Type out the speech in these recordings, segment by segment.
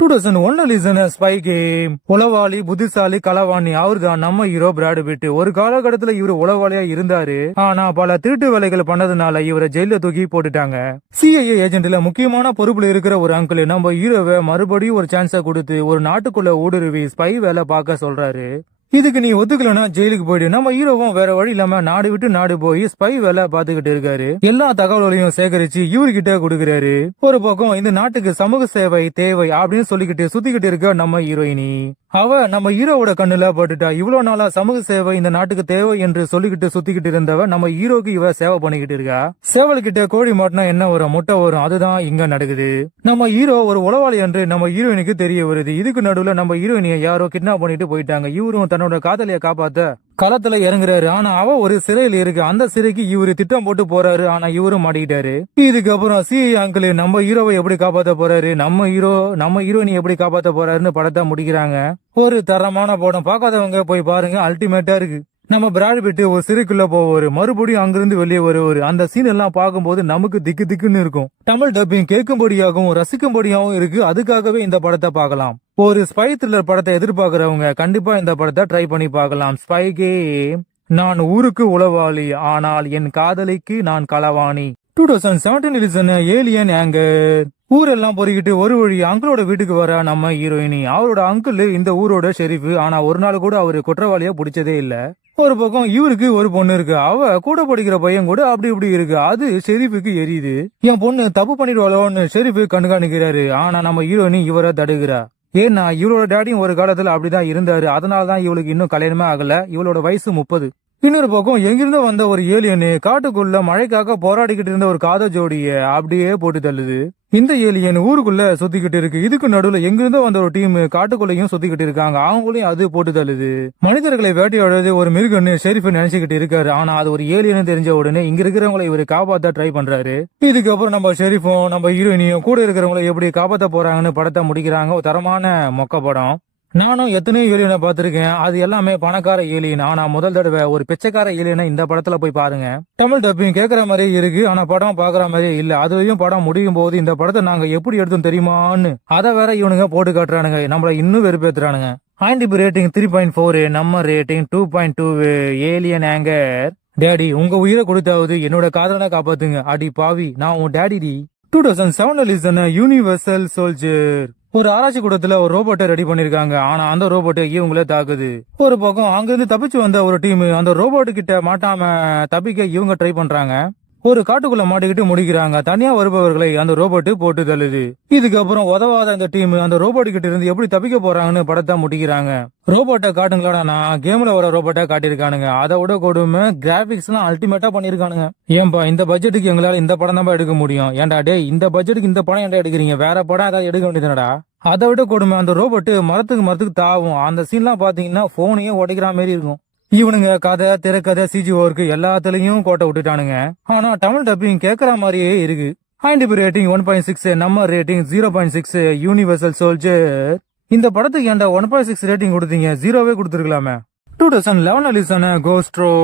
2001 லிசன spy game. உளவாளி, புத்திசாலி, களவாணி அவர்தான் நம்ம ஹீரோ பிராட் பிட். ஒரு காலகட்டத்துல இவரு உளவாளியா இருந்தாரு. ஆனா பல திருட்டு வேலைகள் பண்ணதுனால இவரை ஜெயில தூக்கி போட்டுட்டாங்க. CIA ஏஜென்ட்ல முக்கியமான பொறுப்புல இருக்கிற ஒரு அங்கிள் நம்ம ஹீரோவை மறுபடியும் ஒரு சான்ஸ கொடுத்து ஒரு நாட்டுக்குள்ள ஊடுருவி ஸ்பை வேலை பார்க்க சொல்றாரு. இதுக்கு நீ ஒத்துக்கலனா ஜெயிலுக்கு போயிடு. நம்ம ஹீரோவும் வேற வழி இல்லாம நாடு விட்டு நாடு போய் ஸ்பை வேலை பாத்துக்கிட்டு இருக்காரு. எல்லா தகவல்களையும் சேகரிச்சு இவர்கிட்ட கொடுக்கறாரு. ஒரு பக்கம் இந்த நாட்டுக்கு சமூக சேவை தேவை அப்படின்னு சொல்லிக்கிட்டு சுத்திக்கிட்டு இருக்க நம்ம ஹீரோயினி. அவ நம்ம ஹீரோவோட கண்ணுல பட்டுட்டா. இவ்வளவு நாளா சமூக சேவை இந்த நாட்டுக்கு தேவை என்று சொல்லிக்கிட்டு சுத்திக்கிட்டு இருந்தவ நம்ம ஹீரோக்கு இவ சேவை பண்ணிக்கிட்டு இருக்கா. சேவல் கிட்ட கோழி மாட்டினா என்ன வரும்? முட்டை வரும். அதுதான் இங்க நடக்குது. நம்ம ஹீரோ ஒரு உளவாளி என்று நம்ம ஹீரோயினுக்கு தெரிய வருது. இதுக்கு நடுவுல நம்ம ஹீரோயினியை யாரோ கிட்னாப் பண்ணிட்டு போயிட்டாங்க. இவரும் தன்னோட காதலிய காப்பாத்த களத்துல இறங்குறாரு. ஆனா அவ ஒரு சிறையில இருக்கு. அந்த சிறைக்கு இவரு திட்டம் போட்டு போறாரு. ஆனா இவரும் மாட்டிக்கிட்டாரு. இதுக்கப்புறம் CIA அங்கிள் நம்ம ஹீரோவை எப்படி காப்பாத்த போறாரு, நம்ம ஹீரோயினி எப்படி காப்பாத்த போறாருன்னு படத்தை முடிக்கிறாங்க. ஒரு தரமான படம். பார்க்காதவங்க போய் பாருங்க. அல்டிமேட்டா இருக்கு. நம்ம பிராட் பிட் ஒரு சிறைக்குள்ள போவாரு. மறுபடியும் அங்கிருந்து வெளியே வருவாரு. அந்த சீன் எல்லாம் பார்க்கும்போது நமக்கு திக்கு திக்குன்னு இருக்கும். தமிழ் டப்பிங் கேட்கும்படியாகவும் ரசிக்கும்படியாகவும் இருக்கு. அதுக்காகவே இந்த படத்தை பார்க்கலாம். ஒரு ஸ்பை த்ரில்லர் படத்தை எதிர்பார்க்கிறவங்க கண்டிப்பா இந்த படத்தை ட்ரை பண்ணி பார்க்கலாம். Spy game. நான் ஊருக்கு உளவாளி, ஆனால் என் காதலிக்கு நான் களவாணி. 2017 ரிலீஸான ஏலியன் ஆங்கர். ஊரெல்லாம் பொறிக்கிட்டு ஒரு வழி அங்கிளோட வீட்டுக்கு வர நம்ம ஹீரோயினி. அவரோட அங்கிள் இந்த ஊரோட ஷெரீஃப். ஆனா ஒரு நாள் கூட அவரு குற்றவாளியா பிடிச்சதே இல்ல. ஒரு பக்கம் இவருக்கு ஒரு பொண்ணு இருக்கு. அவ கூட படிக்கிற பையன் கூட அப்படி இப்படி இருக்கு. அது ஷெரீஃபுக்கு எரியுது. என் பொண்ணு தப்பு பண்ணிடுவாளோன்னு ஷெரீஃப் கண்காணிக்கிறாரு. ஆனா நம்ம ஹீரோயினி இவரை தடுக்கிறா. ஏன்னா இவளோட டேடியும் ஒரு காலத்துல அப்படிதான் இருந்தாரு. அதனாலதான் இவளுக்கு இன்னும் கல்யாணமே ஆகல. இவளோட வயசு 30. இன்னொரு பக்கம் எங்கிருந்து வந்த ஒரு ஏலியனு காட்டுக்குள்ள மழைக்காக போராடிக்கிட்டு இருந்த ஒரு காதல் ஜோடிய அப்படியே போட்டு தள்ளுது. இந்த ஏலியன் ஊருக்குள்ள சுத்திக்கிட்டு இருக்கு. இதுக்கு நடுவுல எங்கிருந்தோ வந்த ஒரு டீம் காட்டுக்குள்ளையும் சுத்திக்கிட்டு இருக்காங்க. அவங்களையும் அது போட்டு தள்ளுது. மனிதர்களை வேட்டையாடுறது ஒரு மிருகன்னு ஷெரீஃப் நினைச்சுக்கிட்டு இருக்காரு. ஆனா அது ஒரு ஏலியன் தெரிஞ்ச உடனே இங்க இருக்கிறவங்களை இவரு காப்பாத்த ட்ரை பண்றாரு. இதுக்கப்புறம் நம்ம ஷெரீஃபும் நம்ம ஹீரோயினியும் கூட இருக்கிறவங்களை எப்படி காப்பாத்த போறாங்கன்னு படத்தை முடிக்கிறாங்க. ஒரு தரமான மொக்க படம். நானும் எத்தனையோ ஏலியனை பார்த்திருக்கேன். அது எல்லாமே பணக்கார ஏலியன். ஆனா முதல் தடவை ஒரு பிச்சைக்கார ஏலியனை இந்த படத்துல போய் பாருங்க. தமிழ் டப்பிங் கேட்கற மாதிரி இருக்கு. ஆனா படம் பாக்குற மாதிரியே இல்ல. அதுலயும் படம் முடியும் போது இந்த படத்தை நாங்க எப்படி எடுத்தோம் தெரியுமான்னு அதை வேற இவனுங்க போட்டு காட்டுறானுங்க. நம்மள இன்னும் வெறுப்பேத்துறானுங்க. IMDb rating 3.4. நம்ம ரேட்டிங் 2.2. Alien anchor. டேடி உங்க உயிரை கொடுத்தாவது என்னோட காதலனை காப்பாத்துங்க. அடி பாவி, நான் உன் டேடி டி. 2007 ரிலீஸான யூனிவர்சல் சோல்ஜர். ஒரு ஆராய்ச்சி கூடத்துல ஒரு ரோபோட்டை ரெடி பண்ணிருக்காங்க. ஆனா அந்த ரோபோட் இவங்களே தாக்குது. ஒரு பக்கம் அங்கிருந்து தப்பிச்சு வந்த ஒரு டீம் அந்த ரோபோட் கிட்ட மாட்டாம தப்பிக்க இவங்க ட்ரை பண்றாங்க. ஒரு காட்டுக்குள்ள மாட்டிக்கிட்டு முடிக்கிறாங்க. தனியா வருபவர்களை அந்த ரோபோட் போட்டு தள்ளுது. இதுக்கப்புறம் உதவாத அந்த டீம் அந்த ரோபோட் கிட்ட இருந்து எப்படி தப்பிக்க போறாங்கன்னு படத்தை முடிக்கிறாங்க. ரோபோட்டை காட்டுங்களா? நான் கேம்ல வர ரோபோட்டை காட்டியிருக்கானுங்க. அதை விட கொடுமை கிராபிக்ஸ் எல்லாம் அல்டிமேட்டா பண்ணிருக்கானுங்க. ஏன்பா இந்த பட்ஜெட்டுக்கு எங்களால இந்த படம் தான் எடுக்க முடியும்? ஏன்டா டே இந்த பட்ஜெட்டுக்கு இந்த படம் ஏன்டா எடுக்கிறீங்க? வேற படம் ஏதாவது எடுக்க வேண்டியதுனடா. அதை விட கொடுமை அந்த ரோபோட் மரத்துக்கு தாவும். அந்த சீன்லாம் பாத்தீங்கன்னா போனையே உடைக்கிற மாதிரி இருக்கும். இவனுங்க கதை, திரைக்கதை, CG ஒர்க் எல்லாத்துலயும் கோட்டை விட்டுட்டானுங்க. ஆனா தமிழ் டப்பிங் கேட்கற மாதிரியே இருக்கு. IMDb rating 1.6. நம்ம ரேட்டிங் 0.6. Universal soldier. இந்த படத்துக்கு ஏன்டா 1.6 ரேட்டிங் கொடுத்தீங்க? 0வே கொடுத்துருக்கலாமே. 2011 ரிலீஸான கோஸ்ட்ரோ.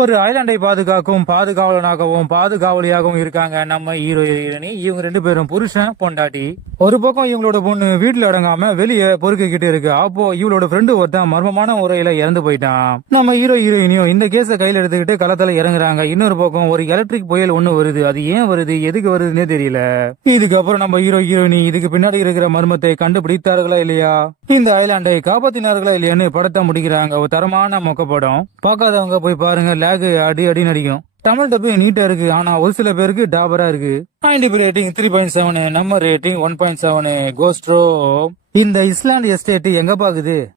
ஒரு ஐலாண்டை பாதுகாக்கும் பாதுகாவலனாகவும் பாதுகாவலியாகவும் இருக்காங்க நம்ம ஹீரோயினி. இவங்க ரெண்டு பேரும் புருஷன் பொண்டாட்டி. ஒரு பக்கம் இவங்களோட பொண்ணு வீட்டுல அடங்காம வெளியே பொறுக்கிக்கிட்டு இருக்கு. அப்போ இவளோட ஃப்ரெண்டு ஒருத்தன் மர்மமான முறையில இறந்து போயிட்டான். நம்ம ஹீரோயினியும் இந்த கேஸ கையில எடுத்துக்கிட்டு களத்துல இறங்குறாங்க. இன்னொரு பக்கம் ஒரு எலக்ட்ரிக் புயல் ஒண்ணு வருது. அது ஏன் வருது, எதுக்கு வருதுன்னே தெரியல. இதுக்கப்புறம் நம்ம ஹீரோயினி இதுக்கு பின்னாடி இருக்கிற மர்மத்தை கண்டுபிடித்தார்களா இல்லையா, இந்த ஐலாண்டை காப்பாத்தினார்களா இல்லையான்னு படத்தை முடிக்கிறாங்க. ஒரு தரமான மொக்க படம். பார்க்காதவங்க போய் பாருங்க. லேக் அடி அடி நடிக்கும். தமிழ் டப்பு நீட்டா இருக்கு. ஆனா ஒரு சில பேருக்கு டாபரா இருக்கு. IMDb rating 3.7. நம்ம ரேட்டிங் 1.7. கோஸ்ட்ரோ. இந்த இஸ்லாண்ட் எஸ்டேட் எங்க பாக்குது?